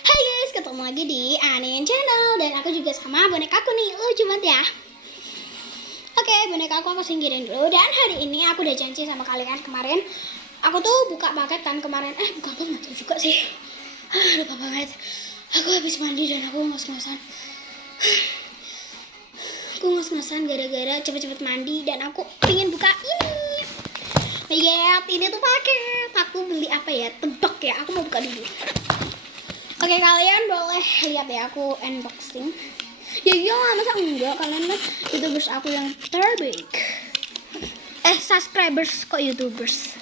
Hai guys, ketemu lagi di Anin Channel. Dan aku juga sama bonekaku nih, lucu banget ya. Oke, boneka aku singkirin dulu. Dan hari ini aku udah janji sama kalian kemarin. Aku tuh buka paket kan kemarin. Buka paket gak tahu juga sih. Lupa banget. Aku habis mandi dan aku ngos-ngosan. Aku ngos-ngosan gara-gara cepet-cepet mandi. Dan aku pengen buka ini. Lihat, ini tuh paket. Aku beli apa ya? Tebak ya, aku mau buka dulu. Oke, kalian boleh lihat ya aku unboxing. Ya masa enggak, kalian kan YouTubers aku yang terbaik. Subscribers kok YouTubers.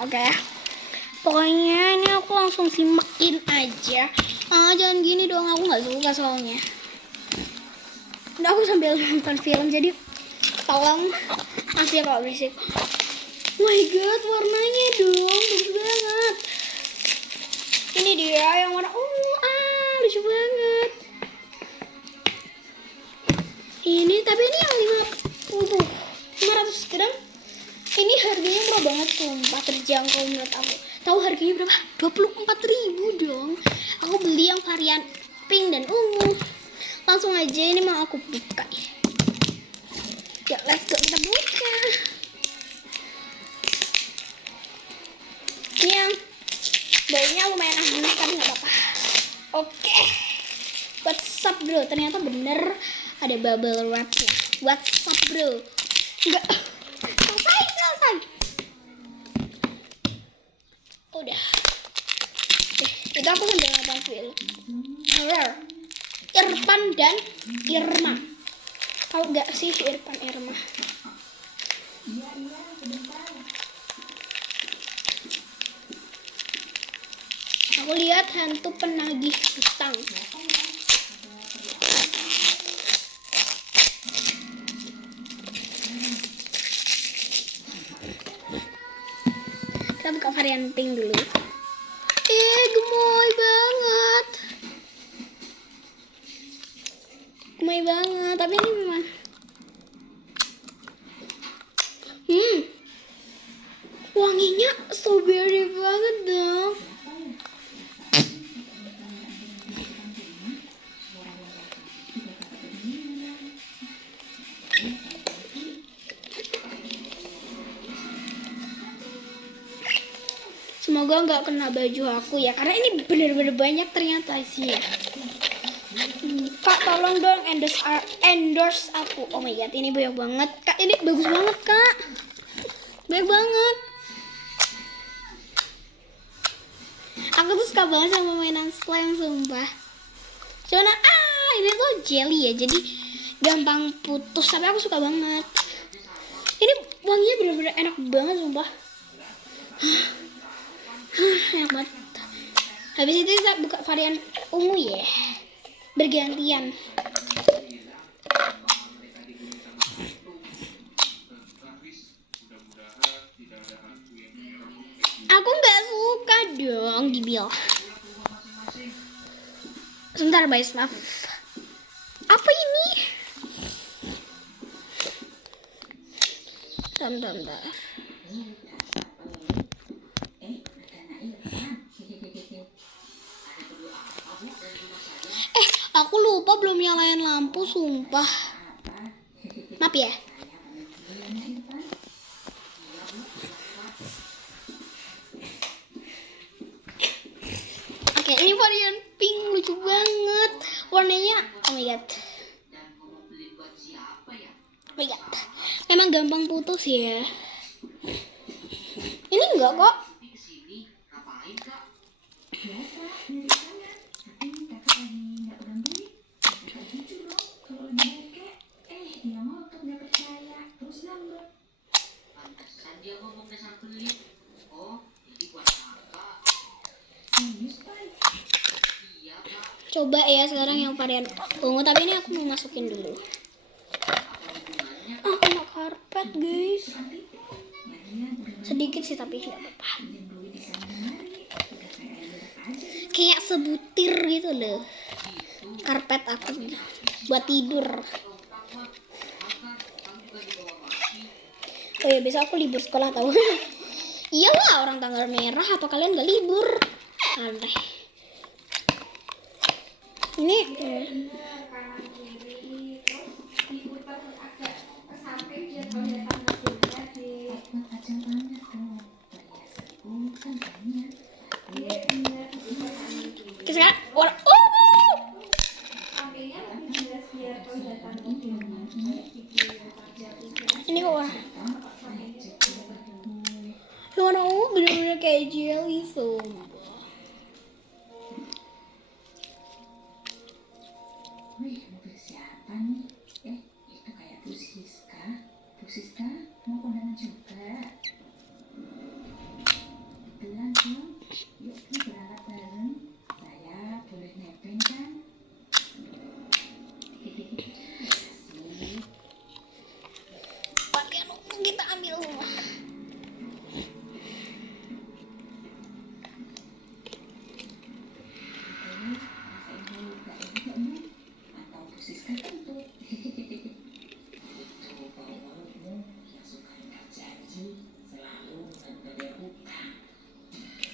Oke. Pokoknya ini aku langsung simakin aja. Jangan gini dong, aku nggak suka soalnya. Udah aku sambil nonton film, jadi tolong maaf ya kalau berisik. Oh my god, warnanya dong, bagus banget. Ini dia yang warna lucu banget. Ini tapi ini yang 500 gram. Ini harganya murah banget, sumpah terjangkau menurut aku. Tahu harganya berapa? 24.000 dong. Aku beli yang varian pink dan ungu. Langsung aja ini mau aku buka ya. Ya, let's go, kita buka. Ini yang baunya lumayan aneh tapi nggak apa-apa. Oke. What's up bro? Ternyata bener ada bubble wrapnya. What's up bro? Enggak. Selesai. Udah. Itu aku sambil nonton film horror. Irfan dan Irma. Tahu nggak sih Irfan Irma? Aku lihat hantu penagih hutang. Kita buka varian pink dulu. Gemoy banget. Gemoy banget. Tapi ini memang wanginya strawberry banget dong. Semoga nggak kena baju aku ya, karena ini bener-bener banyak ternyata isinya. Kak tolong dong endorse aku. Oh my god, ini banyak banget kak, ini bagus banget kak, banyak banget. Aku tuh suka banget sama mainan slime sumpah. Cuman ini tuh jelly ya, jadi gampang putus, tapi aku suka banget. Ini wanginya bener-bener enak banget sumpah. Enak banget. Habis itu kita buka varian ungu ya, bergantian. Aku nggak suka dong dibil. Sebentar guys, maaf. Apa ini? Bentar. Aku lupa belum nyalain lampu, sumpah. Maaf ya. Oke, ini varian pink lucu banget. Warnanya, oh my god. Memang gampang putus ya. Ini enggak kok. Coba ya sekarang yang varian ungu, tapi ini aku mau masukin dulu. Kena karpet guys. Sedikit sih tapi nggak apa-apa. Kayak sebutir gitu loh. Karpet aku buat tidur. Oh ya, besok aku libur sekolah tahu. Iyalah, orang tanggal merah, apa kalian gak libur? Aneh. Ini oke, sekarang ini kok warna ungu bener-bener kayak jelly sumpah. Wih, mobil siapa nih? Itu kayak Bu Siska. Bu Siska mau kondangan juga. Kebetulan dong. Yuk kita berangkat bareng. Saya boleh nebeng kan? Asik. Pakaian ungu kita ambil semua. Rasain dulu gak enak gak Bu? Atau Bu Siska kentut. Itu kalau yang suka ingkar janji selalu membayar hutang.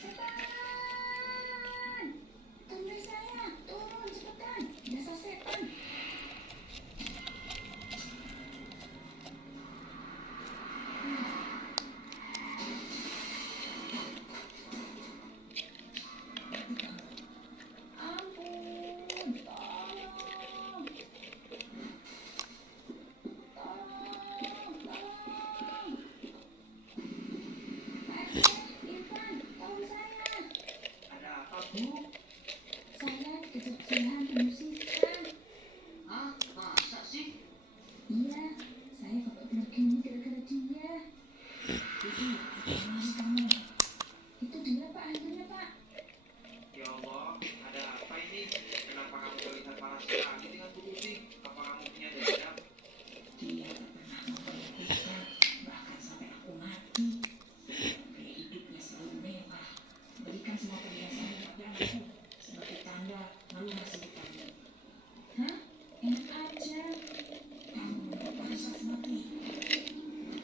Setan! Tunggu saya! Turun cepetan! Dasar setan! Ampun! Tolong! Tolong! Irfan, tolong saya! Ada apa, Bu? Saya kesucian musiskan. Hah? Masa sih? Iya, saya babak belur gini gara-gara dia. Itu, kemana kamu? Itu dia, Pak, hantunya, Pak. Ya Allah, ada apa ini? Kenapa kamu terlihat parah sekali dengan Bu Tuti? Apa kamu punya dendam? Dia tak pernah membayar hutang, bahkan sampai aku mati. Gaya hidupnya selalu mewah. Berikan semua perhiasan pada aku sebagai tanda melunasi hutangnya. Hah? Enak aja. Kamu pantas mati.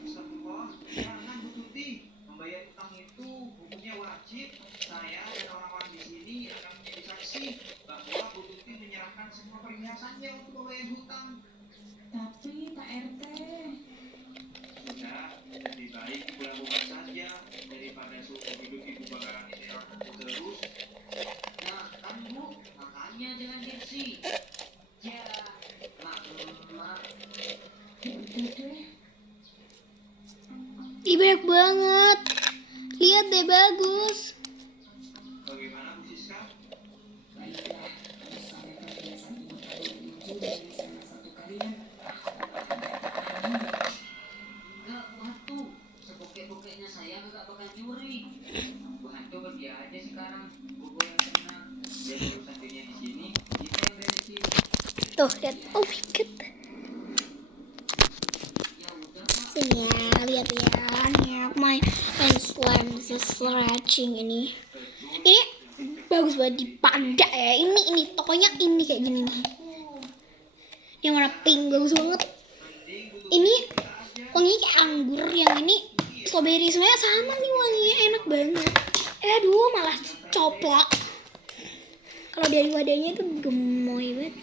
Astagfirullah, jangan Bu Tuti. Membayar utang itu hukumnya wajib. Saya dan orang-orang di sini akan menjadi saksi bahwa Bu Tuti menyerahkan semua perhiasannya untuk membayar hutang. Tapi Pak RT, Sudah, lebih baik Ibu lakukan saja daripada seumur hidup Ibu bakalan diserahkan terus. Nah, kan Bu, makanya jangan gengsi. Ya, mak. ya udah deh. Ih, banyak banget. Lihat deh, bagus. Bagaimana Bu Siska? Baiklah, kalau sampai perhiasan ini kalau lucu dari salah satu kalian, Enggak, Bu Hantu. Sebokeh-bokehnya saya nggak bakal nyuri. Bu Hantu pergi aja sekarang. Bu yang tenang. Jadi urusan dunia di sini, kita yang beresin. Tuh, lihat. Oh my god. Ya udah, Pak. Sini ya, lihat ya. Nih, aku main slime stretching ini. Ini bagus banget di panda ya. Ini tokonya ini kayak gini nih. Yang warna pink bagus banget. Ini wanginya kayak anggur, yang ini strawberry, sebenarnya sama nih wanginya, enak banget. Aduh, malah coplak. Kalau dari wadahnya itu gemoy banget.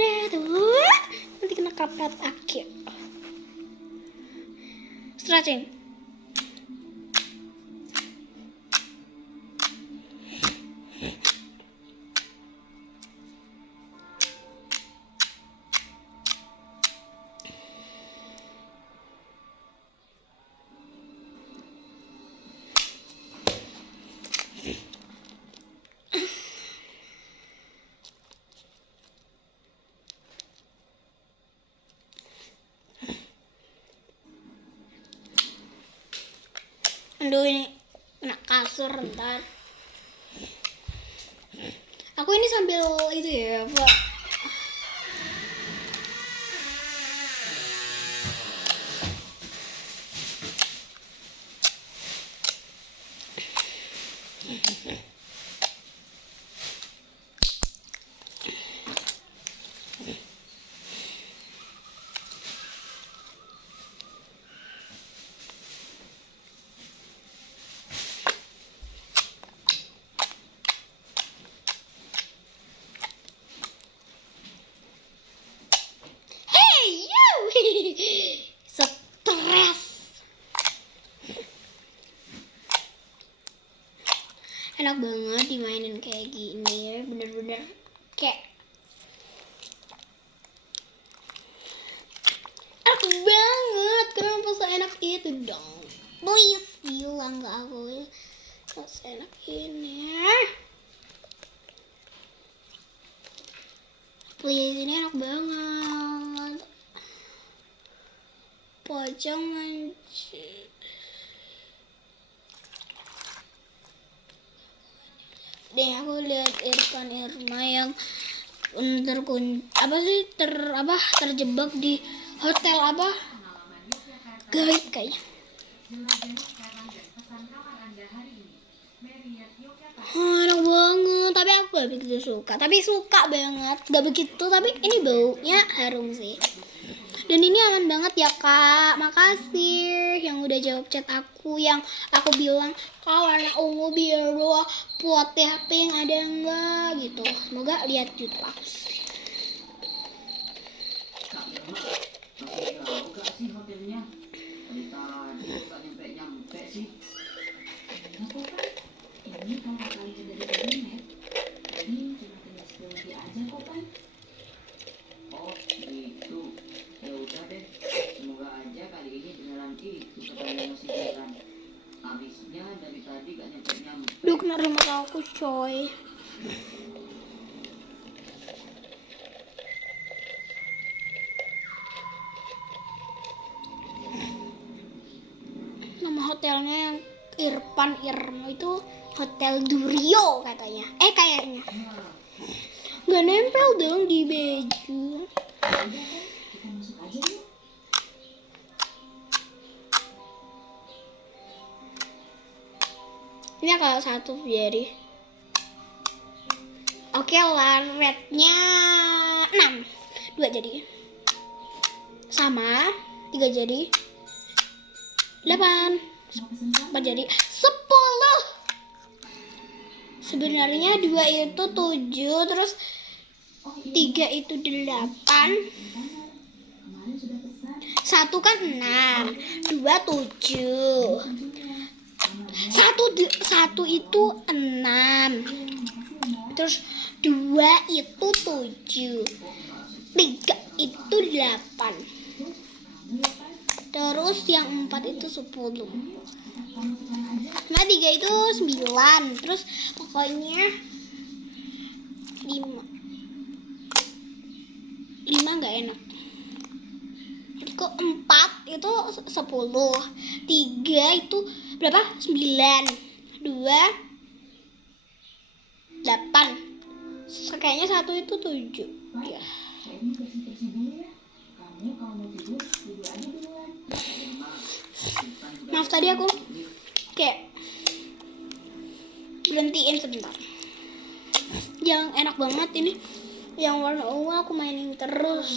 Aduh, nanti kena kaprat akhir. Stretching. Aduh, ini kena kasur ntar. Aku ini sambil itu ya, Pak. enak banget dimainin kayak gini, bener-bener kayak enak banget. Kenapa seenak itu dong? Please bilang ke aku kok seenak ini. Please, ini enak banget. Pocong manci. Deh aku lihat Irfan Irma yang terjebak di hotel apa? Gaib kayaknya. Enak banget, tapi aku gak begitu suka. Tapi suka banget, gak begitu. Tapi ini baunya harum sih. Dan ini aman banget ya kak. Makasih yang udah jawab chat aku yang aku bilang kak warna ungu biru putih pink ada enggak gitu. Semoga lihat YouTube aku sih. Kak Irma, masih jauh gak sih hotelnya? Tadi kok gak nyampe sih. Aku kan ini kalau kalian dari kabinet ini cuma tinggal 10 menit aja kok kan. Oh gitu. Ya udah deh. Semoga aja kali ini beneran itu katanya masih jalan. Habisnya dari tadi gak nyampe. Duh kena remote aku coy. Nama hotelnya yang Irfan Irma itu Hotel Durio katanya. Kayaknya nggak nempel dong di baju. Udah kan kita masuk aja yuk. Ini kalau satu jadi. Oke lah, rednya 6. 2 jadi. Sama 3 jadi. 8. Mau pesen 4 jadi 10. Sebenarnya 2 itu 7, terus oh iya 3 itu 8. bener. Kemarin sudah pesan. 1 kan 6, 2 7. Tentunya. 1 itu 6. Terus 2 itu 7. 3 itu 8. Terus yang 4 itu 10. Nah 3 itu 9. Terus pokoknya 5 gak enak. Kok 4 itu 10. 3 itu berapa? 9. 2 8. Kayaknya 1 itu 7. Ya. Kayaknya bersih-bersih dulu ya. Kamu kalau mau tidur aja duluan. Maaf tadi aku kayak berhentiin sebentar. Yang enak banget ini yang warna ungu aku mainin terus.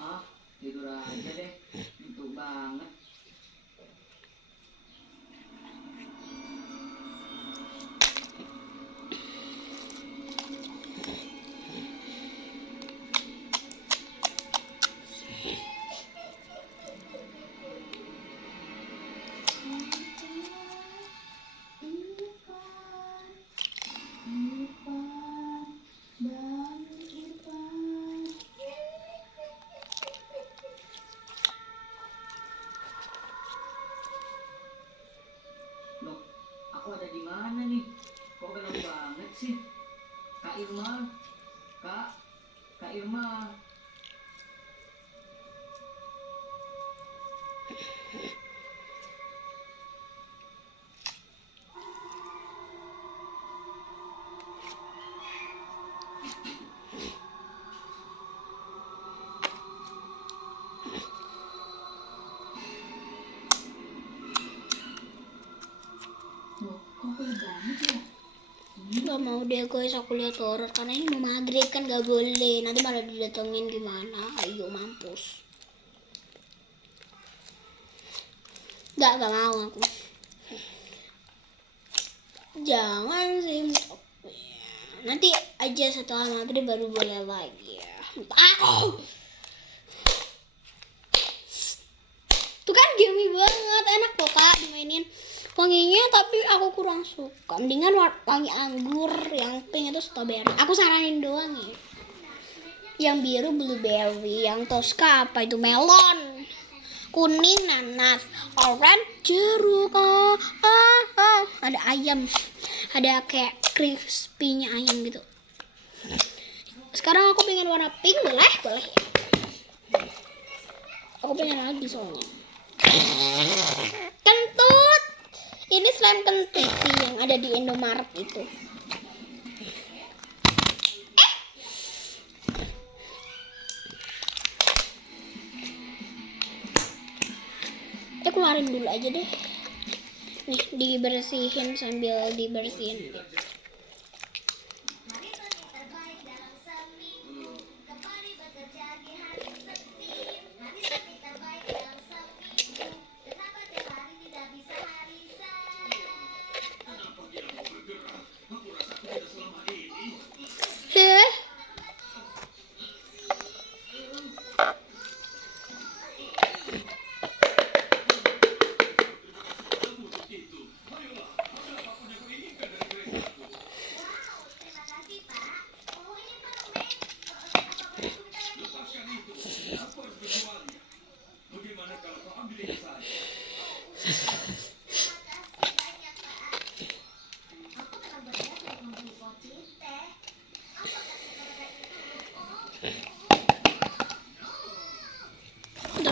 Ah, tidur aja deh. Ngantuk banget. Loh, aku ada di mana nih? Kok gelap banget sih? Kak Irma, Kak Irma. Loh, kok gelap banget ya? Gak mau deh guys aku lihat horor karena ini mau maghrib kan gak boleh. Nanti malah didatengin gimana? Ayo mampus. Gak mau aku. Jangan sih. Nanti aja setelah maghrib baru boleh lagi ya. Aku. Tuh kan gamey banget, enak kok kak dimainin. wanginya, tapi aku kurang suka. Mendingan wangi anggur, yang pink itu strawberry. Aku saranin doang ya. Yang biru blueberry, yang Tosca apa itu melon, kuning nanas, orange jeruk. Ada ayam, ada kayak crispy-nya ayam gitu. Sekarang aku pengen warna pink, boleh? Aku pengen lagi soalnya. Kentut. Ini slime kentut sih yang ada di Indomaret itu. Keluarin dulu aja deh. Nih, dibersihin sambil dibersihin.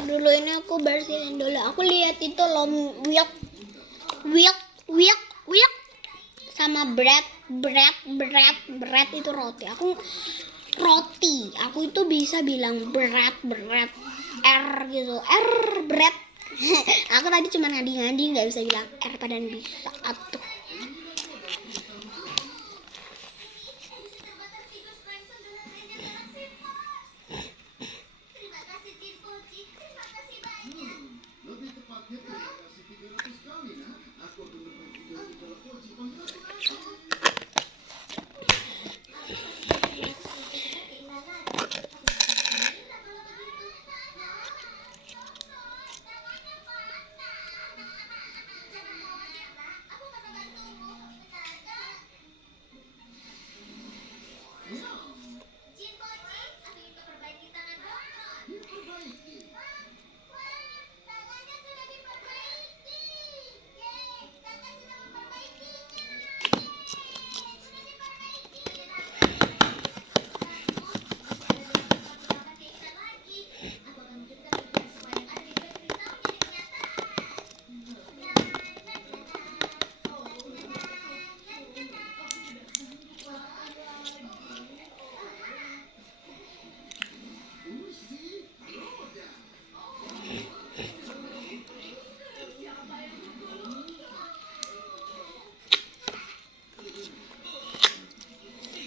Dulu ini aku bersihin dulu. Aku lihat itu loh, wiak sama bread itu roti. Aku itu bisa bilang bread R gitu, bread. Aku tadi cuma ngadi nggak bisa bilang R, padahal bisa atuh.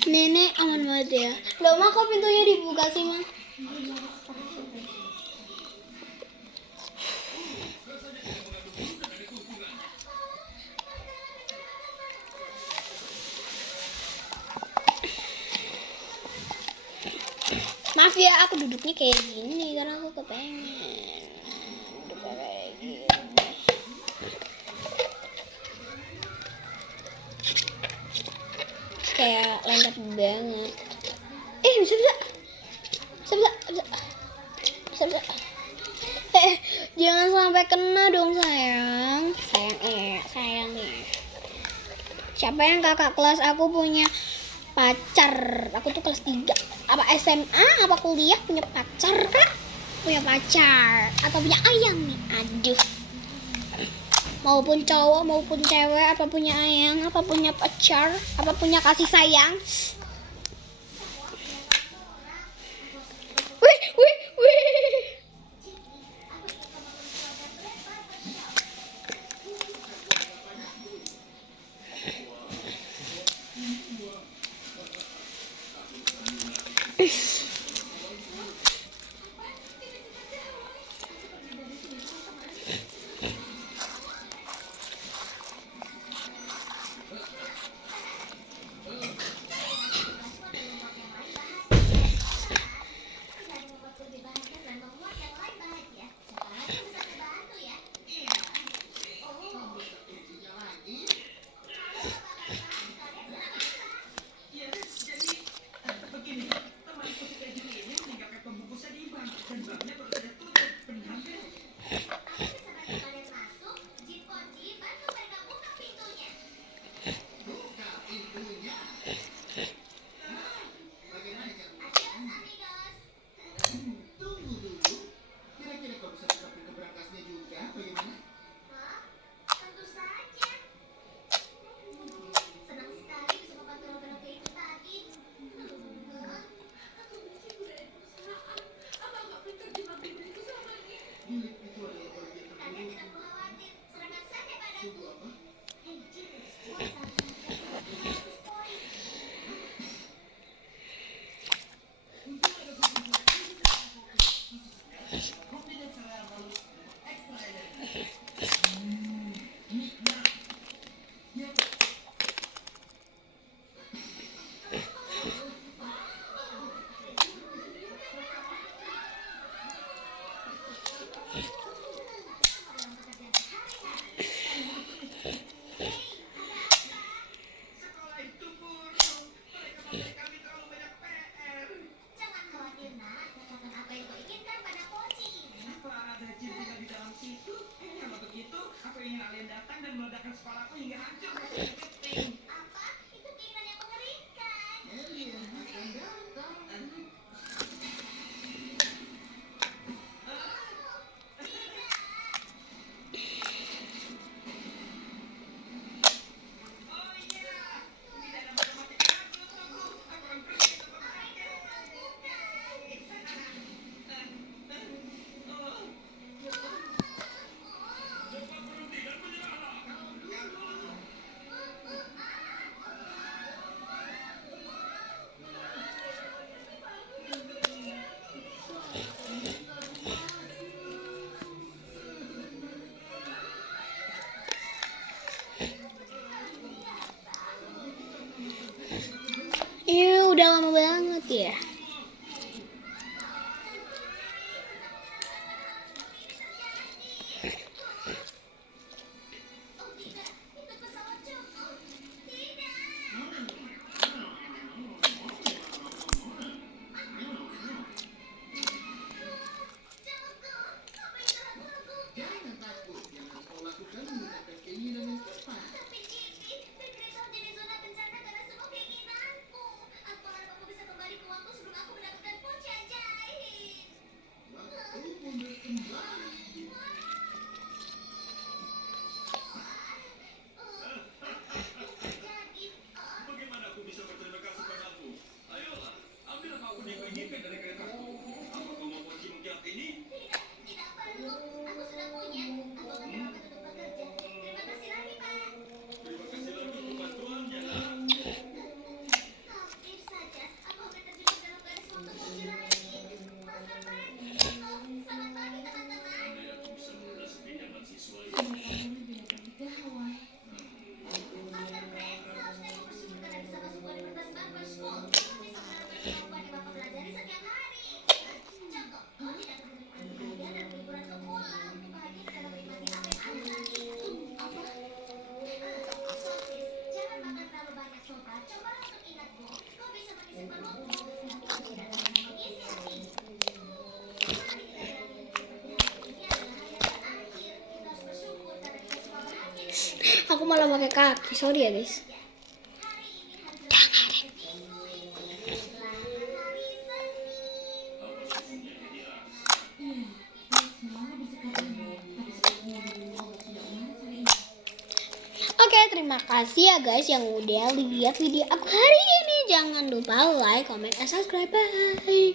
Nenek aman banget ya. Loh, Ma, kok pintunya dibuka sih, Ma? Maaf ya, aku duduknya kayak gini karena aku kepengen duduk kayak gini. Kayak lengkap banget. Bisa. Jangan sampai kena dong, sayang. Sayang nih. Siapa yang kakak kelas aku punya pacar? Aku tuh kelas 3. Apa SMA, apa kuliah punya pacar, Kak? Punya pacar atau punya ayang nih? Aduh. Maupun cowok maupun cewek, apa punya ayang, apa punya pacar, apa punya kasih sayang. Wih. Dan baknya baru saja tutup. Benar deh. Tapi setelah kalian masuk, Jin Poci bantu mereka buka pintunya. Buka pintunya. Bagaimana cara Adios, amigos. Tunggu dulu. Kira-kira kau bisa buka pintu berangkasnya juga? Bagaimana? Hah? Tentu saja. Senang sekali bisa membantu orang-orang kayak itu tadi. Hah? Aku benci budaya perusahaan. Apa nggak pernah terjebak di begitu selama ini? Bilik itu adalah bagian Kalian terburuk. tidak perlu khawatir. Serahkan saja padaku. Tunggu apa? Hei, Jin. Gua seharusnya dapat 500 poin. Kopi dan serai malu ekstra energi. Sekolah itu buruk. Mereka memberi kami terlalu banyak PR. Jangan khawatir, nak. Katakan apa yang kau inginkan pada Poci. Apa ada jin tinggal di dalam situ? Kalau begitu, aku ingin alien datang dan meledakkan kepalaku hingga hancur seperti kepiting. Apa? Itu keinginan yang mengerikan. Alien akan datang. Oh iya, tidak ada matematika. Tunggu, aku akan pergi ke tempat lain. Oh. Cepat berhenti dan menyerahlah. Udah lama banget ya. Oh tidak, itu pesawat Joko. Tidak. Joko, apa yang telah kau lakukan? Jangan takut, yang harus kau lakukan menggunakan keinginan yang tepat. Tapi Jimmy, baik-baik kau jadi zona bencana karena semua keinginanku. Aku harap aku bisa kembali ke waktu sebelum aku mendapatkan Poci ajaib. Waktu mundur kembali. Jadi, Bagaimana aku bisa berterima kasih padamu? Ayolah, ambil apapun yang kau inginkan dari keretaku. Apa kau mau kunci mengkilat ini? tidak perlu. Aku sudah punya. Aku akan terlambat untuk bekerja. Terima kasih lagi, Pak. Terima kasih lagi untuk bantuannya. Hampir saja aku hampir terjebak dalam garis waktu Poci lagi. Maafkan Pak. Selamat pagi, teman-teman. Aku bisa melunasi pinjaman siswa ini. Master Brand, seharusnya ibu bersyukur karena bisa masuk ke Universitas Bangor School. Ibu bisa menerapkan kemampuan yang bapak pelajari setiap hari. Joko, kau tidak perlu menikmati kebahagiaan dan liburan ke pulau. Bahagia adalah menikmati apa yang ada saat ini. Apa? Sosis, jangan makan terlalu banyak soda. Cobalah untuk ingat, Bu. Kau bisa menyimpan waktu, tapi kau tidak dapat mengisi hati. Mari kita jalani seperti hari ini adalah hari yang terakhir. Kita harus bersyukur karena kita semua bahagia di sini. Aku malah pakai kaki. Sorry ya guys. Hari ini hari terakhir minggu ini. Selamat hari seni. Apa sesungguhnya ini Oke, terima kasih ya guys yang udah lihat video aku hari ini. Jangan lupa like, comment, and subscribe. Bye.